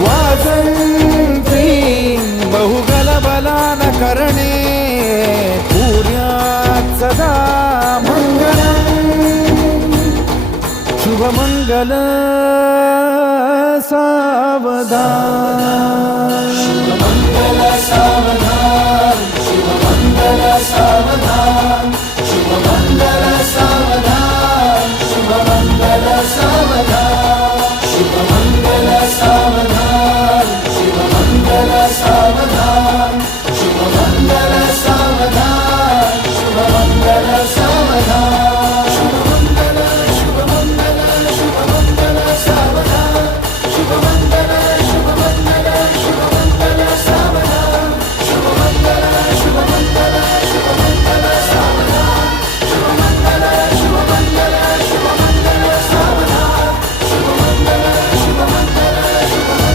वाजंत्री बहुगलबलान करणे पुर्यात् सदा मङ्गलम् शुभमङ्गल सावधान शुभमङ्गल सावधान शुभमङ्गल सावधान